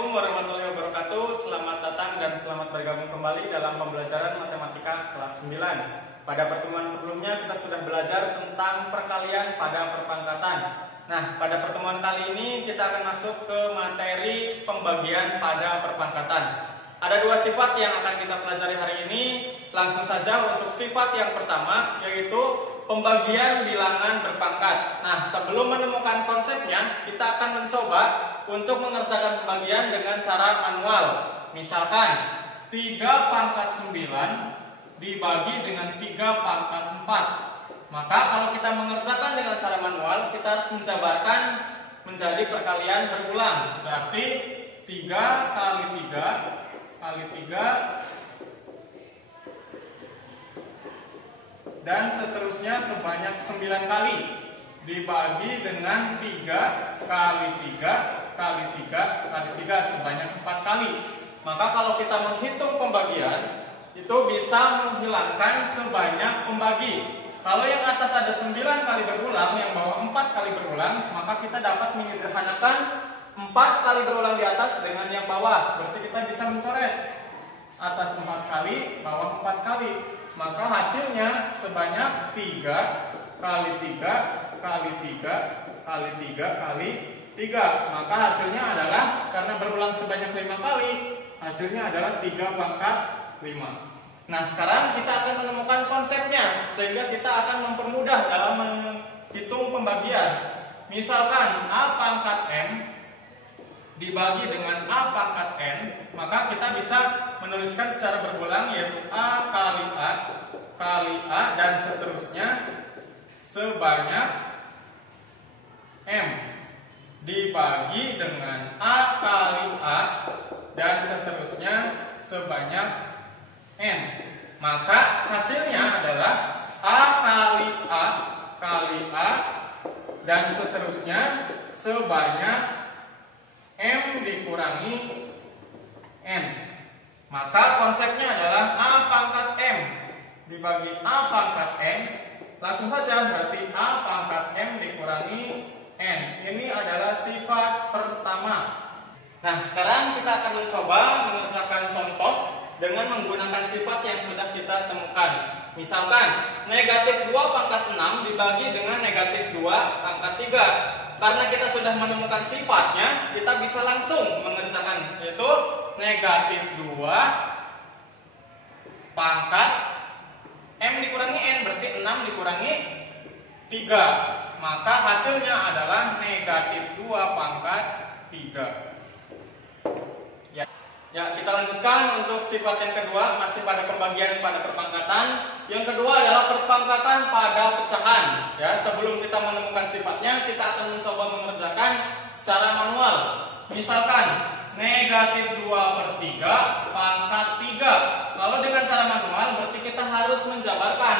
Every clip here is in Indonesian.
Assalamualaikum warahmatullahi wabarakatuh. Selamat datang dan selamat bergabung kembali dalam pembelajaran matematika kelas 9. Pada pertemuan sebelumnya kita sudah belajar tentang perkalian pada perpangkatan. Nah, pada pertemuan kali ini kita akan masuk ke materi pembagian pada perpangkatan. Ada dua sifat yang akan kita pelajari hari ini. Langsung saja untuk sifat yang pertama, yaitu pembagian bilangan berpangkat. Nah, sebelum menemukan konsepnya, kita akan mencoba untuk mengerjakan pembagian dengan cara manual. Misalkan 3 pangkat 9 dibagi dengan 3 pangkat 4. Maka kalau kita mengerjakan dengan cara manual, kita harus menjabarkan menjadi perkalian berulang. Berarti 3 kali 3 kali 3 dan seterusnya sebanyak 9 kali dibagi dengan 3 kali 3 kali 3 kali 3 sebanyak 4 kali. Maka kalau kita menghitung pembagian, itu bisa menghilangkan sebanyak pembagi. Kalau yang atas ada 9 kali berulang, yang bawah 4 kali berulang, maka kita dapat menyederhanakan 4 kali berulang di atas dengan yang bawah. Berarti kita bisa mencoret atas 4 kali, bawah 4 kali. Maka hasilnya sebanyak 3 kali 3 kali 3 kali 3 kali 3. Maka hasilnya adalah, karena berulang sebanyak 5 kali, hasilnya adalah 3 pangkat 5. Nah, sekarang kita akan menemukan konsepnya, sehingga kita akan mempermudah dalam menghitung pembagian. Misalkan A pangkat M dibagi dengan A pangkat N, maka kita bisa menuliskan secara berulang, yaitu A kali A dan seterusnya sebanyak M dibagi dengan A kali A dan seterusnya sebanyak N. Maka hasilnya adalah A kali A dan seterusnya sebanyak M dikurangi N. Maka konsepnya adalah A pangkat M dibagi A pangkat N. Langsung saja, berarti A pangkat M dikurangi N. Ini adalah sifat pertama. Nah, sekarang kita akan mencoba mengerjakan contoh dengan menggunakan sifat yang sudah kita temukan. Misalkan negatif 2 pangkat 6 dibagi dengan negatif 2 pangkat 3. Karena kita sudah menemukan sifatnya, kita bisa langsung mengerjakan, yaitu negatif 2 pangkat M dikurangi N, berarti 6 dikurangi 3. Maka hasilnya adalah negatif 2 pangkat 3. Ya, kita lanjutkan untuk sifat yang kedua, masih pada pembagian pada perpangkatan. Yang kedua adalah perpangkatan pada pecahan. Ya, sebelum kita menemukan sifatnya, kita akan mencoba mengerjakan secara manual. Misalkan negatif 2/3 pangkat 3. Kalau dengan cara manual, berarti kita harus menjabarkan.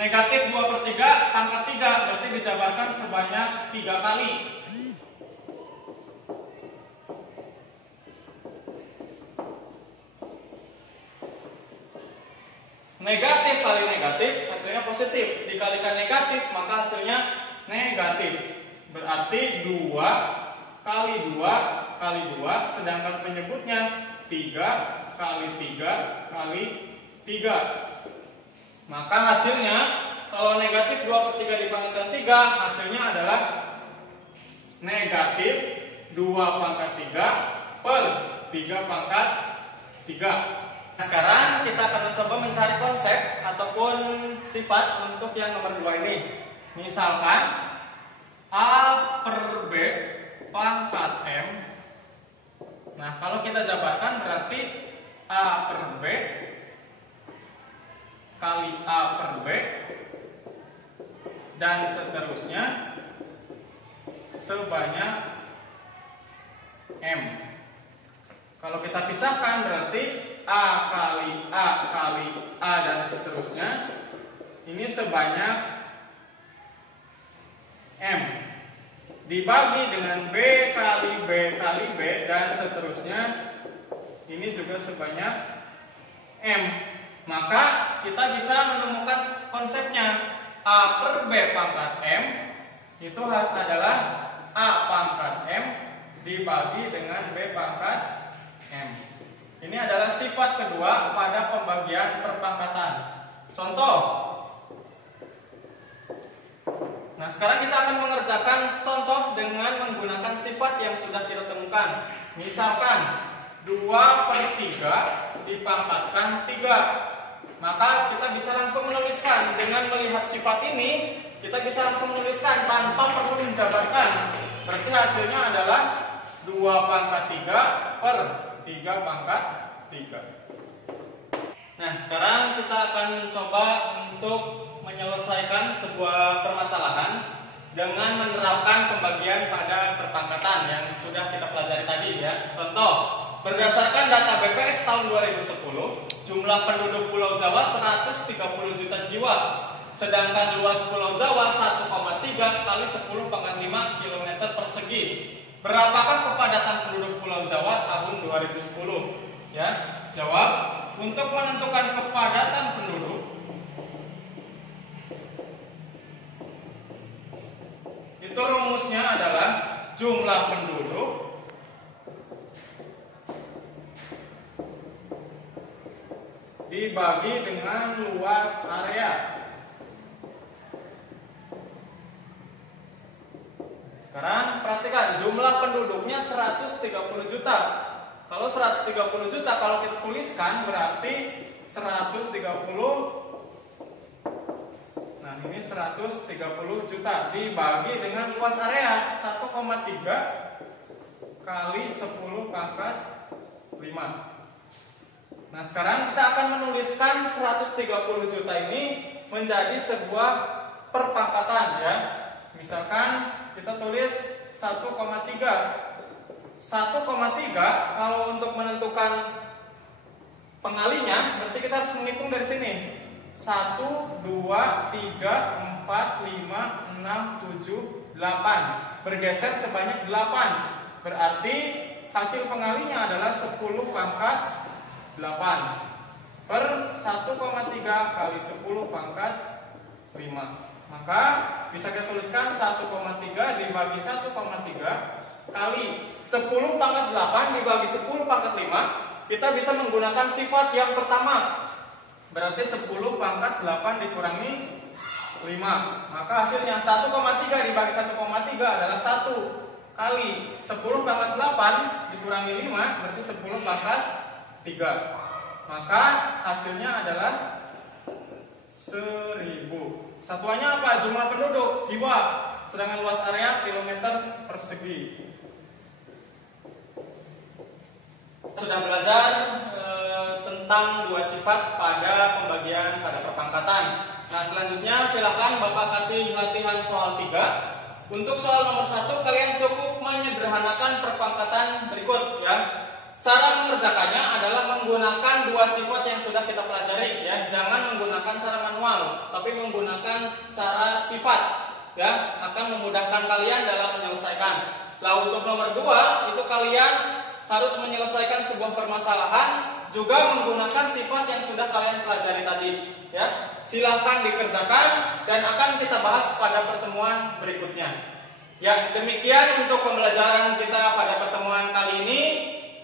Negatif 2/3 pangkat 3 berarti dijabarkan sebanyak 3 kali. Negatif kali negatif, hasilnya positif. Dikalikan negatif, maka hasilnya negatif. Berarti 2 kali 2 kali 2, sedangkan penyebutnya 3 kali 3 kali 3. Maka hasilnya, kalau negatif 2/3 dipangkatkan 3, hasilnya adalah negatif 2 pangkat 3 per 3 pangkat 3. Sekarang kita akan mencoba mencari konsep ataupun sifat untuk yang nomor 2 ini. Misalkan A per B pangkat M. Nah, kalau kita jabarkan berarti A per B kali A per B dan seterusnya sebanyak M. Kalau kita pisahkan berarti A kali A dan seterusnya ini sebanyak M dibagi dengan B kali B dan seterusnya ini juga sebanyak M. Maka kita bisa menemukan konsepnya. A per B pangkat M itu adalah A pangkat M dibagi dengan B pangkat Ini adalah sifat kedua pada pembagian perpangkatan. Contoh. Nah, sekarang kita akan mengerjakan contoh dengan menggunakan sifat yang sudah kita temukan. Misalkan 2/3 dipangkatkan 3. Maka kita bisa langsung menuliskan. Dengan melihat sifat ini, kita bisa langsung menuliskan tanpa perlu menjabarkan. Berarti hasilnya adalah 2/3 per 3/3. Nah, sekarang kita akan mencoba untuk menyelesaikan sebuah permasalahan dengan menerapkan pembagian pada perpangkatan yang sudah kita pelajari tadi ya. Contoh, berdasarkan data BPS tahun 2010, jumlah penduduk Pulau Jawa 130 juta jiwa, sedangkan luas Pulau Jawa 1,3 kali 10⁻5 km persegi. Berapakah kepadatan penduduk Pulau Jawa tahun 2010? Ya, jawab. Untuk menentukan kepadatan penduduk, itu rumusnya adalah jumlah penduduk dibagi dengan luas area. Sekarang perhatikan, jumlah penduduknya 130 juta. Kalau 130 juta kalau kita tuliskan berarti 130. Nah, ini 130 juta dibagi dengan luas area 1,3 kali 10⁻5. Nah, sekarang kita akan menuliskan 130 juta ini menjadi sebuah perpangkatan ya. Misalkan kita tulis 1,3. 1,3 kalau untuk menentukan pengalinya berarti kita harus menghitung dari sini. 1, 2, 3, 4, 5, 6, 7, 8. Bergeser sebanyak 8. Berarti hasil pengalinya adalah 10⁻8 per 1,3 kali 10⁻5. Maka bisa kita tuliskan 1,3 dibagi 1,3 kali 10⁻8 dibagi 10⁻5. Kita bisa menggunakan sifat yang pertama. Berarti 10⁻8 dikurangi 5. Maka hasilnya 1,3 dibagi 1,3 adalah 1 kali 10⁻8 dikurangi 5 berarti 10⁻3. Maka hasilnya adalah 1000. Satuannya apa? Jumlah penduduk, jiwa. Sedangkan luas area kilometer persegi. Sudah belajar tentang dua sifat pada pembagian pada perpangkatan. Nah, selanjutnya silakan Bapak kasih latihan soal 3. Untuk soal nomor 1 kalian cukup menyederhanakan perpangkatan berikut ya. Cara mengerjakannya adalah menggunakan dua sifat yang sudah kita pelajari ya. Jangan menggunakan cara manual, tapi menggunakan cara sifat ya, akan memudahkan kalian dalam menyelesaikan. Lalu untuk nomor 2 itu kalian harus menyelesaikan sebuah permasalahan juga menggunakan sifat yang sudah kalian pelajari tadi ya. Silahkan dikerjakan dan akan kita bahas pada pertemuan berikutnya. Ya, demikian untuk pembelajaran kita pada pertemuan kali ini.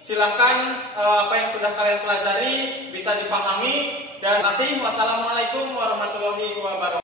Silahkan apa yang sudah kalian pelajari bisa dipahami dan terima kasih. Wassalamualaikum warahmatullahi wabarakatuh.